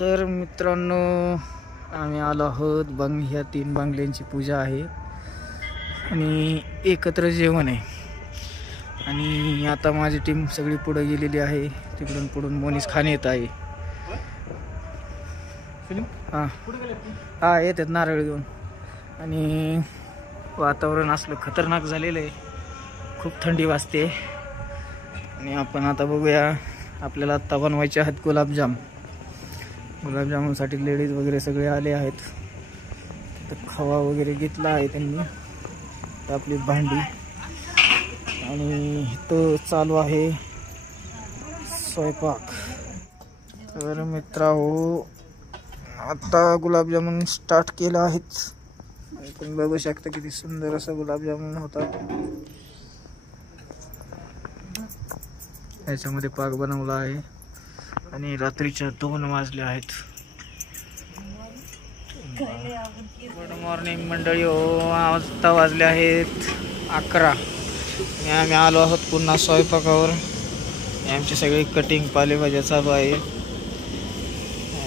तर मित्रांनो, आम्ही आलो आहोत ह्या 3 बांगल्यांची पूजा आहे आणि एकत्र जेवण आहे. आणि आता माझी टीम सगळी पुढे गेलेली आहे. तिकडून पुढून मोनीस खान येत आहे. हा येतात नारळ घेऊन. आणि वातावरण असलं खतरनाक झालेलं आहे, खूप थंडी वाजते. आणि आपण आता बघूया, आपल्याला आत्ता बनवायचे आहेत गुलाबजामुनसाठी लेडीज वगैरे सगळे आले आहेत. तर खवा वगैरे घेतला आहे त्यांनी, आपली भांडी. आणि तो चालू आहे स्वयंपाक. तर मित्रांनो, आता गुलाबजामुन स्टार्ट केलं आहेत. तुम्ही बघू शकता किती सुंदर असा गुलाबजामुन होता. याच्यामध्ये पाक बनवला आहे. आणि रात्रीच्या 2 वाजले आहेत. गुड मॉर्निंग मंडळी हो. आता वाजले आहेत 11. आम्ही आलो आहोत पुन्हा स्वयंपाकावर. आमची सगळी कटिंग पालेभाज्या चालू आहे,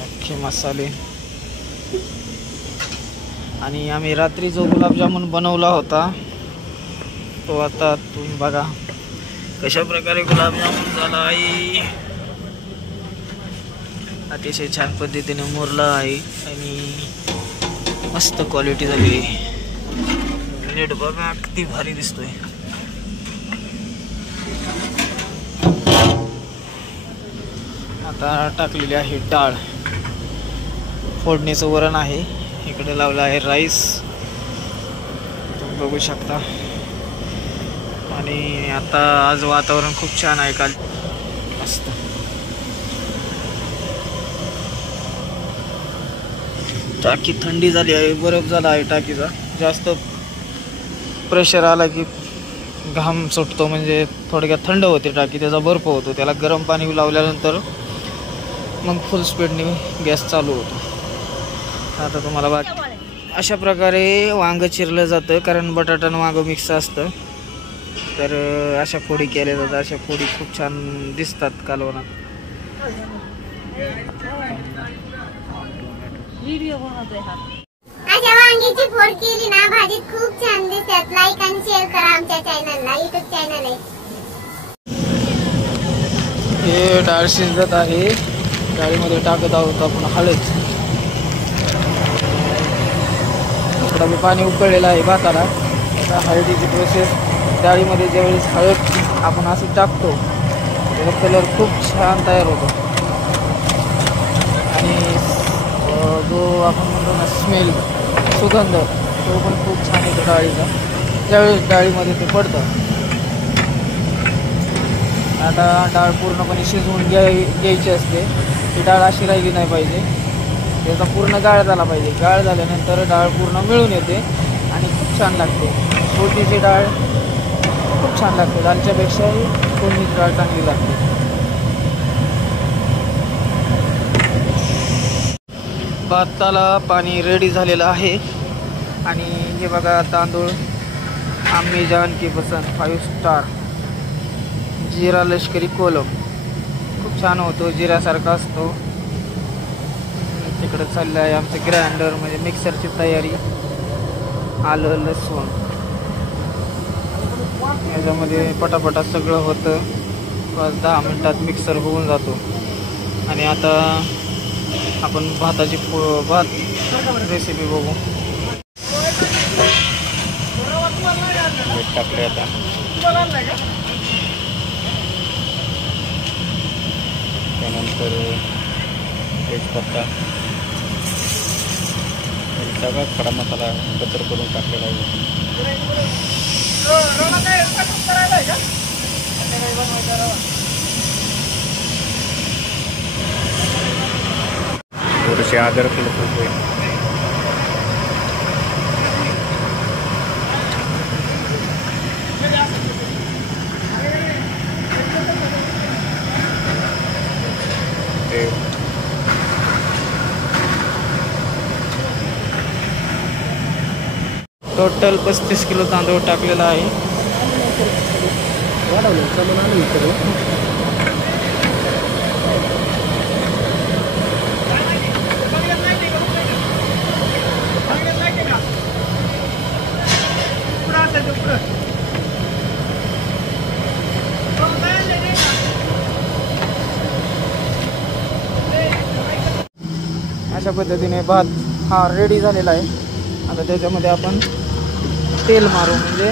अख्खे मसाले. आणि आम्ही रात्री जो गुलाबजामुन बनवला होता तो आता तुम्ही बघा कशा प्रकारे गुलाबजामुन झाला आहे. अतिशय छान पद्धतीने मुरला आहे आणि मस्त क्वालिटी झाली आहे. नीट बघा किती भारी दिसतोय. आता टाकलेली आहे डाळ. फोडणीचं वरण आहे. इकडे लावलं आहे राईस, तुम्ही बघू शकता. आणि आता आज वातावरण खूप छान आहे, काल मस्त. टाकी थंडी झाली आहे, बर्फ झाला आहे टाकीचा. जास्त प्रेशर आला की घाम सुटतो, म्हणजे थोडक्यात थंड होते टाकी, त्याचा बर्फ होतो. त्याला गरम पाणी लावल्यानंतर मग फुल स्पीडने गॅस चालू होतो. आता तुम्हाला अशा प्रकारे वांग चिरलं जातं, कारण बटाटा आणि वांग मिक्स असतं. तर अशा फोडी केल्या जातात. अशा फोडी खूप छान दिसतात कालवणात. अशा वांगीची फोड केली ना भाजीत खूप छान दिसतात. लाईक आणि शेअर करा आमच्या चॅनलला, YouTube चॅनल आहे. हे डाळ शिजत आहे. डाळीमध्ये टाकत आहोत आपण हळद. थोडा मी पाणी उकळलेलं आहे भाताला. आता हळदीची प्रोसेस, डाळीमध्ये ज्यावेळेस हळद आपण असं टाकतो त्याचा कलर खूप छान तयार होतो. आणि जो आपण म्हणतो ना स्मेल, सुगंध, तो पण खूप छान येतो डाळीचा ज्यावेळेस डाळीमध्ये ते पडतं. आता डाळ पूर्णपणे शिजवून घ्यायची असते. ती डाळ अशी राहिली नाही पाहिजे, त्याचा पूर्ण गाळ झाला पाहिजे. गाळ झाल्यानंतर डाळ पूर्ण मिळून येते आणि खूप छान लागते. फोडणीची डाळ खूप छान लागते, दालच्यापेक्षाही फोडणीची डाळ चांगली लागते. भाताला पाणी रेडी झालेलं आहे. आणि हे बघा तांदूळ आम्ही जानकी पसंत 5 स्टार जिरा लष्करी कोलम, खूप छान होतो, जिऱ्यासारखा असतो. तिकडे चाललं आहे आमचं ग्राइंडर, म्हणजे मिक्सरची तयारी. आलं लसूण याच्यामध्ये पटापटा सगळं होतं. 5-10 मिनटात मिक्सर होऊन जातो. आणि आता आपण भाताची भात रेसिपी बघू. टाकले आता त्यानंतर तेजपत्ता, सगळा खडा मसाला एकत्र करून टाकलेला आहे. थोडेसे अद्रक लसूण, टोटल 35 किलो तांदूळ टाकलेला आहे. अशा पद्धतीने भात हा रेडी झालेला आहे. आता त्याच्यामध्ये आपण तेल मारू, म्हणजे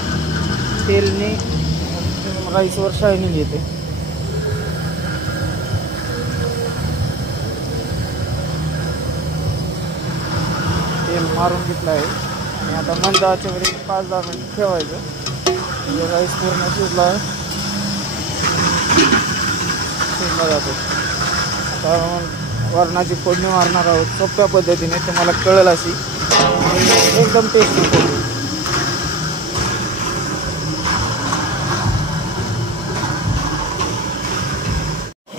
तेलने राईसवर शायनिंग येते. तेल मारून घेतलं आहे आणि आता मंद आचेवर 5-10 मिनिट ठेवायचं. म्हणजे राईस पूर्ण शिजला जातो. आता वरणाची फोडणी मारणार आहोत सोप्या पद्धतीने, तुम्हाला कळेल अशी एकदम टेस्टी फोडणी.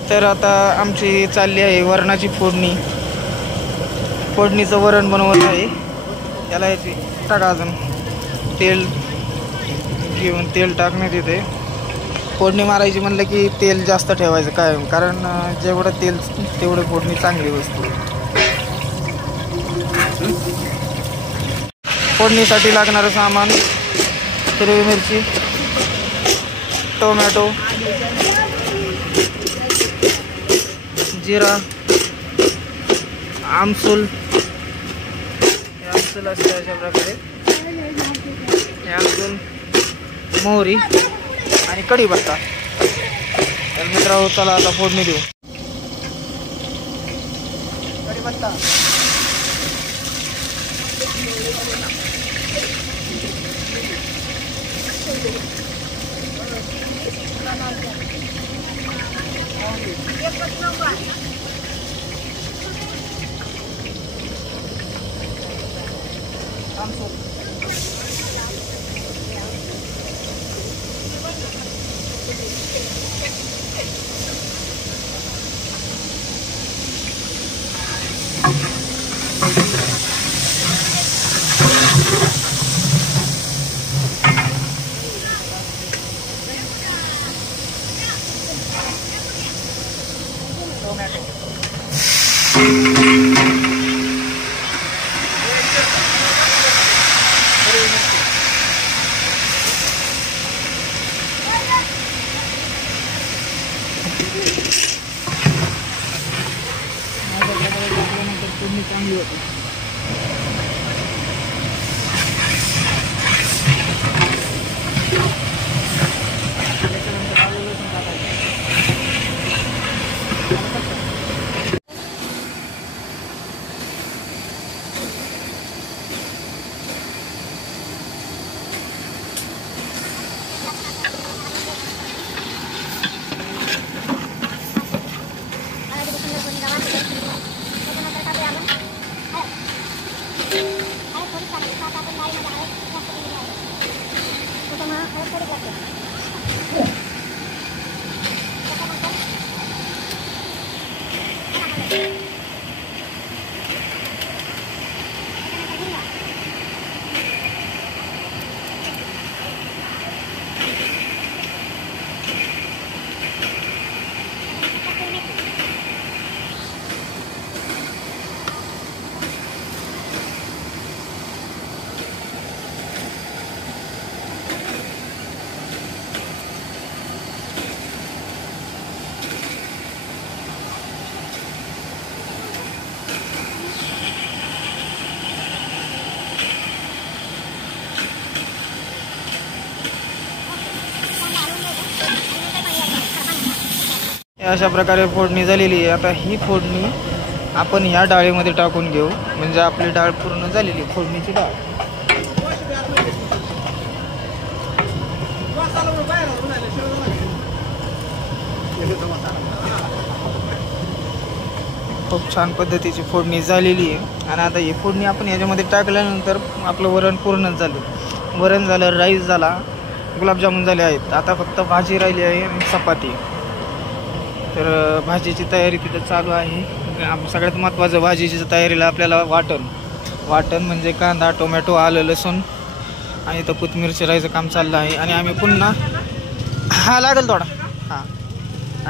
तर आता आमची चालली आहे वरणाची फोडणी. फोडणीचं वरण बनवत आहे. त्याला याची टाका अजून तेल घेऊन तेल टाकण्यात येते. फोडणी मारायची म्हणलं की तेल जास्त ठेवायचं काय, कारण जेवढं तेल तेवढं फोडणी चांगली बसते. फोडणीसाठी लागणारं सामान हिरवी मिरची, टोमॅटो, जिरा, आमसूल असते अशा प्रकारे, आमसूल, मोहरी आणि कढीपत्ता. तर मित्रांनो चला आता फोडणी देऊ. कढीपत्ता, आमसूल, टोमॅटो, फोडणी चांगली होती. अशा प्रकारे फोडणी झालेली आहे. आता ही फोडणी आपण ह्या डाळीमध्ये टाकून घेऊ, म्हणजे आपली डाळ पूर्ण झालेली फोडणीची डाळ. खूप छान पद्धतीची फोडणी झालेली आहे. आणि आता ही फोडणी आपण याच्यामध्ये टाकल्यानंतर आपलं वरण पूर्ण झालं. वरण झालं, राईस झाला, गुलाबजामुन झाले आहेत. आता फक्त भाजी राहिली आहे आणि चपाती. तर भाजीची तयारी तिथं चालू आहे. सगळ्यात महत्त्वाचं भाजीची तयारीला आपल्याला वाटण म्हणजे कांदा, टोमॅटो, आलं, लसूण आणि इथं कोथिंबीर चिरायचं काम चाललं आहे. आणि आम्ही पुन्हा लागेल थोडा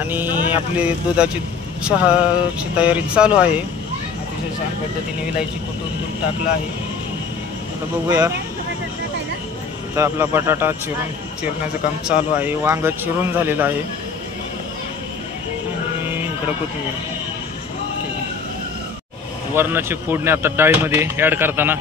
आणि आपली दुधाची चहाची तयारी चालू आहे. अतिशय छान पद्धतीने विलायची कुटून दूध टाकलं आहे. आता बघूया. तर आपला बटाटा चिरण्याचं काम चालू आहे. वांग चिरून झालेलं आहे. इकडं कोथिंबीर. ठीक आहे. वरणाची फोडणी आता डाळीमध्ये ॲड करताना.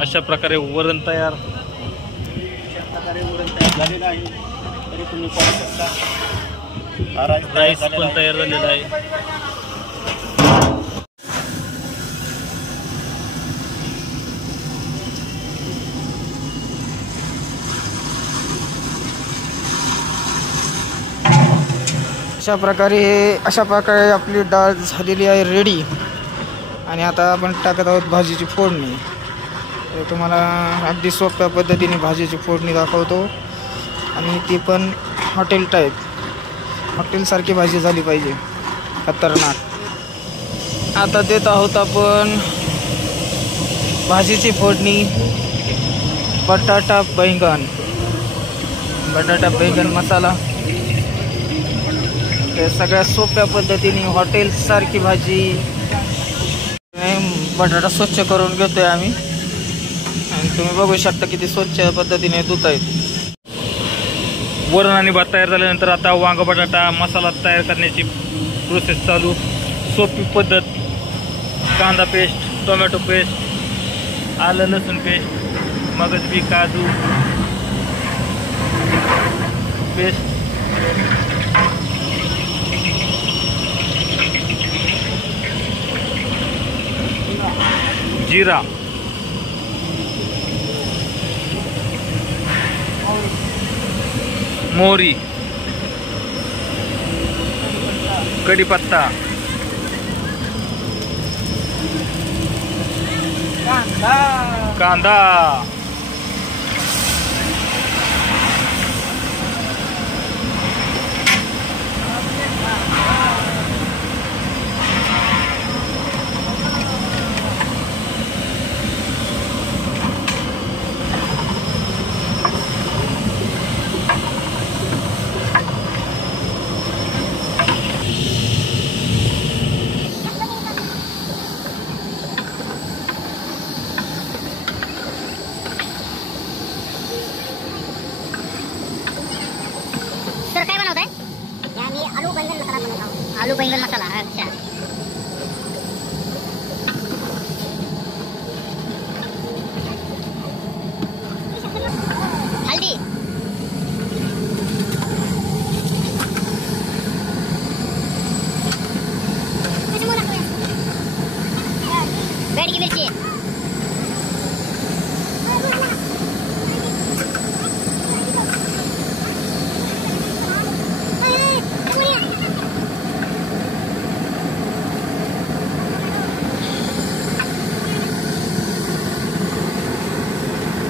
अशा प्रकारे वरण तयार झालेलं आहे. तरी तुम्ही पाहू शकता राईस पण तयार झालेला आहे. अशा प्रकारे आपली डाळ झालेली आहे रेडी. आणि आता आपण टाकत आहोत भाजीची फोडणी. तर तुम्हाला अगदी सोप्या पद्धतीने भाजीची फोडणी दाखवतो आणि ती पण हॉटेल टाईप, हॉटेलसारखी भाजी झाली पाहिजे, खतरनाक. आता देत आहोत आपण भाजीची फोडणी बटाटा बैंगन मसाला. ते सगळ्यात सोप्या पद्धतीने हॉटेलसारखी भाजी. बटाटा स्वच्छ करून घेतोय आम्ही आणि तुम्ही बघू शकता किती स्वच्छ पद्धतीने धुत आहेत. वरण आणि भात तयार झाल्यानंतर आता वांग बटाटा मसाला तयार करण्याची प्रोसेस चालू. सोपी पद्धत. कांदा पेस्ट, टोमॅटो पेस्ट, आलं लसूण पेस्ट, मगज बी काजू पेस्ट, जिरा, मोहरी, कढीपत्ता, कांदा, सर काय बनवताय? मी आलू बैंगन मसाला बनवत आहोत. आलू बैंगन मसाला. अच्छा. हल्दी, बेडगी मिरची,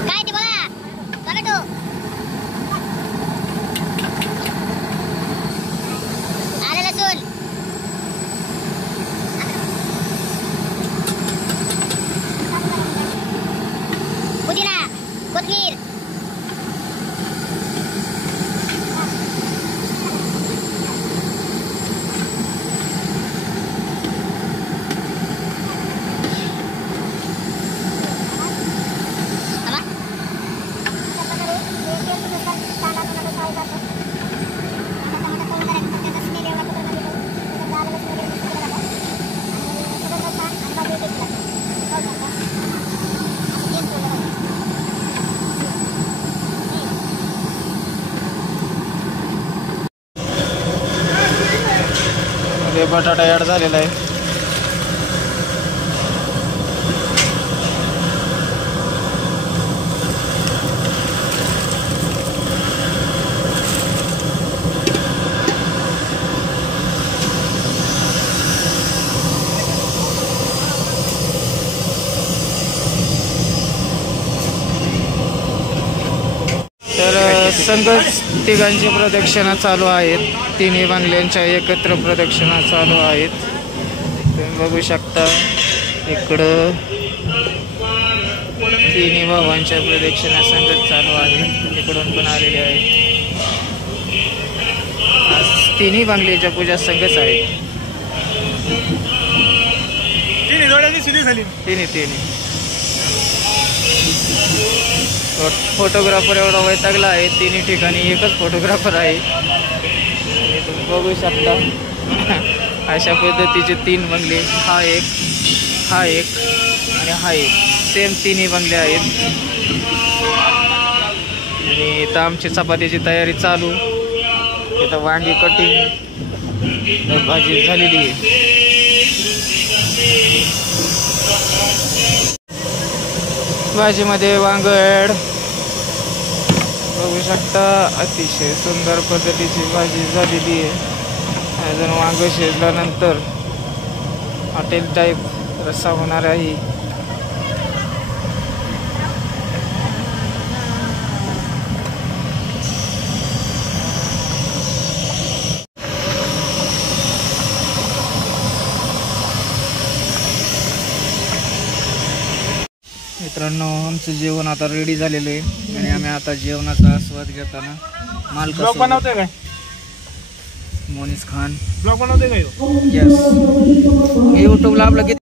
काय ते बोला, टोमॅटो, आलं लसूण, पुदिना, कोथिंबीर, बटाटा ॲड झालेला आहे. तर संघच तिघांची प्रदक्षिणा चालू आहेत. तिन्ही बांगल्यांच्या एकत्र प्रदक्षिणा चालू आहेत. तुम्ही बघू शकता इकडं तिन्ही भावांच्या प्रदक्षिणा संघच चालू आहे. इकडून पण आलेले आहेत. आज तिन्ही बांगलीच्या पूजा संघच आहेत. सगळ्यांनी शिदी झाली. तिन्ही फोटोग्राफर एवढा वैतागला आहे. तिन्ही ठिकाणी एकच फोटोग्राफर आहे. तुम्ही बघू शकता. अशा पद्धतीचे 3 बंगले, हा एक आणि हा एक, सेम तिन्ही बंगले आहेत. आणि इथं आमची चपातीची तयारी चालू. इथं वांगी कटिंग, भाजी झालेली आहे. भाजीमध्ये वांग ॲड बघू शकता. अतिशय सुंदर पद्धतीची भाजी झालेली आहे. अजून वांग शिजल्यानंतर हॉटेल टाईप रस्सा होणार आहे. मित्रांनो, आमचं जेवण आता रेडी झालेलं आहे आणि आम्ही आता जेवणाचा आस्वाद घेताना ब्लॉग बनवतोय काय? मोनिस खान ब्लॉग बनवतोय काय? यस. युट्यूबला आपलं